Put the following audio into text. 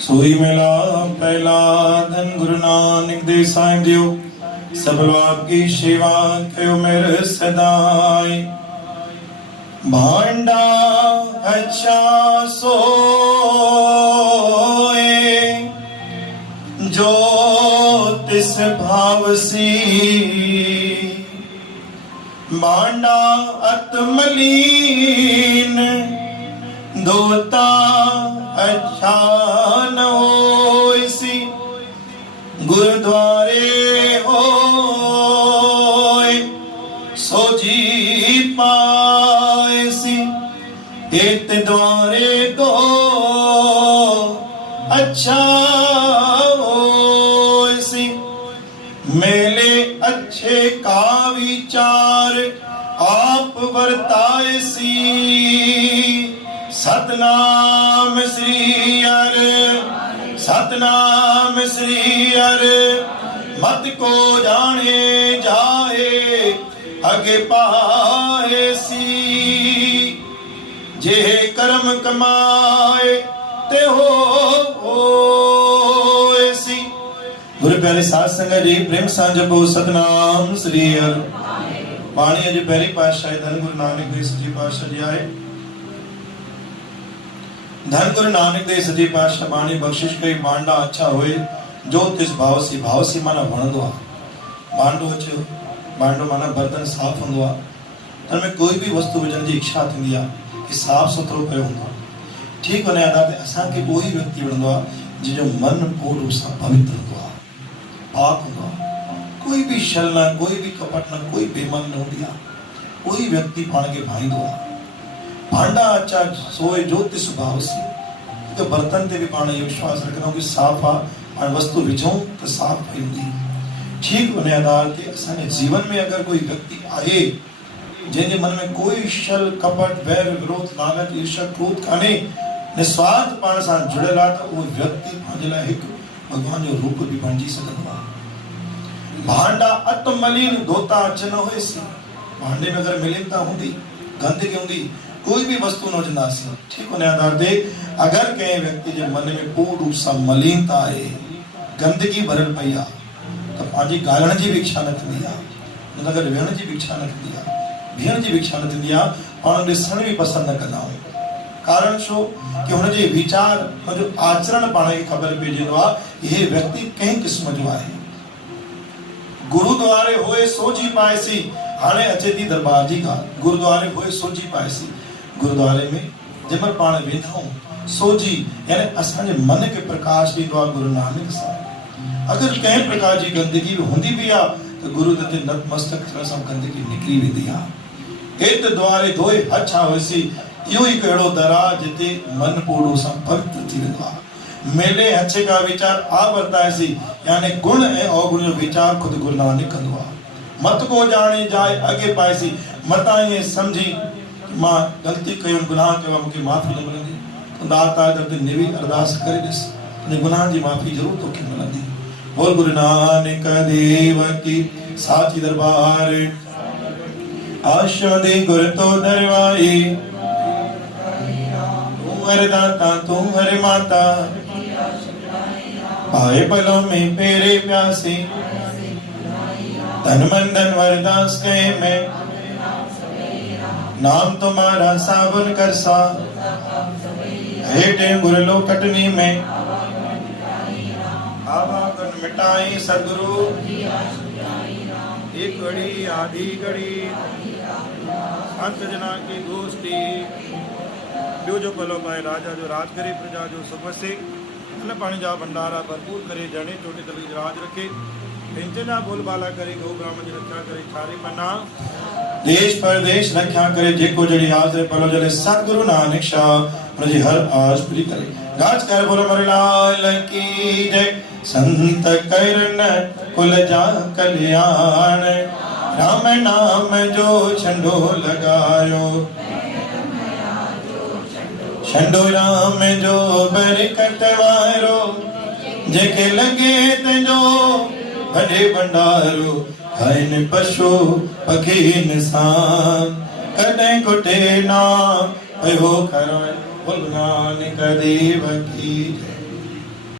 सोई मेला पहला धन गुरु नानक देव साहिब दियो सब लोग की सेवा कयो मेरे सदाई। भांडा अच्छा सोए जो तिस भावसी भांडा अतमलीन धोता अच्छा न होइसी गुरुद्वारे होए सोजी पाएसी एक द्वारे दो अच्छा होइसी मेले अच्छे का विचार आप वर्ताएसी सतनाम श्री हर सतनाम श्री हर मत को जाने जाए अगे पाएसी जे कर्म कमाए ते होएसी। गुरु प्यारे साध संगत जी प्रेम सां जपो सतनाम श्री हर। बाणी अज पहली पातशाही धन गुरु नानक देव सच्चे पातशाह जी आए। धन गुरु नानक देव सच्चे पातशाह बाणी बख्शिश कई भांडा अच्छा होए जो तिस भावसी माना वणंदो आहे। भांडो अचो भांडो माना बर्तन साफ हुंदो आहे। तन में कोई भी वस्तु विझण जी इच्छा थींदी आहे कि साफ सुथरो पियो हूंदो आहे। ठीक उन आधार ते असांखे कोई व्यक्ति वणंदो आहे जंहिंजो मन पूर्ण रूप सां पवित्र हूंदो आहे, पाक हूंदो आहे। कोई भी छल न, कोई भी कपट न, कोई बेईमानी न हूंदी आहे। कोई व्यक्ति पाण खे भाईंदो आहे। भांडा अच्छा सोए जो तिस भावसी। तो बर्तन ते भी पाण इहो विश्वास रखंदा कि साफ़ आहे, पाण वस्तु विझूं त साफ़ पई हूंदी। ठीक उन आधार ते असांजे जीवन में अगर कोई व्यक्ति आहे जंहिंजे मन में कोई छल कपट वैर विरोध लालच ईर्ष्या क्रोध कान्हे, निस्वार्थ पाण सां जुड़ियल आहे, त उहो व्यक्ति पंहिंजे लाइ हिकु भॻवान जो रूप बि बणिजी सघंदो आहे। भांडा अतमलीन धोता अच न हुएसी। भांडे में अगर मिलीनता हूंदी, गंदगी हूंदी, कोई भी वस्तु न विझंदासीं। ठीक उन आधार ते अगर कंहिं व्यक्ति जे मन में पूर्ण रूप सां मलीनता आहे, गंदगी भरियल पई आहे, त पंहिंजी ॻाल्हाइण जी बि इच्छा न थींदी आहे, हुन सां गॾु वेहण जी बि इच्छा न थींदी आहे, बीहण जी बि इच्छा न थींदी आहे, पाण ॾिसण बि पसंदि न कंदा आहियूं। कारण छो कि हुनजे वीचार, हुनजो आचरण पाण खे ख़बर पइजंदो आहे हे व्यक्ति कंहिं क़िस्म जो आहे। गुरुद्वारे होए सोची पाएसी। हाणे अचे थी दरबार जी ॻाल्हि। गुरुद्वारे होए सोची पाएसी। गुरुद्वारे में जंहिंमहिल पाण वेंदा आहियूं सोजी यानी असांजे मन खे प्रकाश ॾींदो आहे गुरु नानक सां। अगरि कंहिं प्रकार जी गंदगी हूंदी बि आहे त गुरु ते नतमस्तक थियण सां गंदगी निकिरी वेंदी आहे। हेत द्वारे धोए अच्छा हुएसी। इहो ई अहिड़ो दर आहे जिते मन पूरो सां पवित्र थी वेंदो आहे। मेले अच्छे का विचार आप वर्ताएसी यानी गुण ऐं अवगुण जो विचार खुद गुरु नानक कंदो आहे। मत को जाने जाए अगे पाएसी। मता ईअं सम्झी मां ग़लती कयो, गुनाह कयो, मूंखे माफ़ी न मिलंदी, दाता दर ते निवी अरदास करे ॾिस, तुंहिंजे गुनाह जी माफ़ी ज़रूर तोखे मिलंदी। बोल गुरु नानक देव की साची दरबार। आशा दे गुर तो दरवाई, तू हर दाता तू हर माता, पाए पलों में पेरे प्यासी, तन मन धन वरदास कहे मैं, नाम तुम्हारा साबुन कर सा, हेटे गुर लो कटनी में, आवागन मिटाई सदगुरु, एक घड़ी आधी घड़ी, अंत जना की गोष्ठी, जो पलो पाए राजा जो राज करे, प्रजा जो सुख से, अन्न पानी जा भंडारा भरपूर करे, जने चोटी तली राज रखे, पेंचना बोल बाला करे, गौ ब्राह्मण जी रक्षा करे, छारे पन्ना देश परदेश रक्षा करे, जेको जड़ी हाजरे पलो जले सतगुरु नानक शाह मुझे हर आज पूरी करे। गाज कर बोलो मरे लाल की जय। संत करन कुल जा कल्याण, राम नाम जो छंडो लगायो, छंडो राम जो बरकत वारो, जेके लगे तंजो बड़े भंडारो, खाइन पशु पखी इंसान, कॾहिं कुटे ना पयो खरो। बोल नानक देव की जय।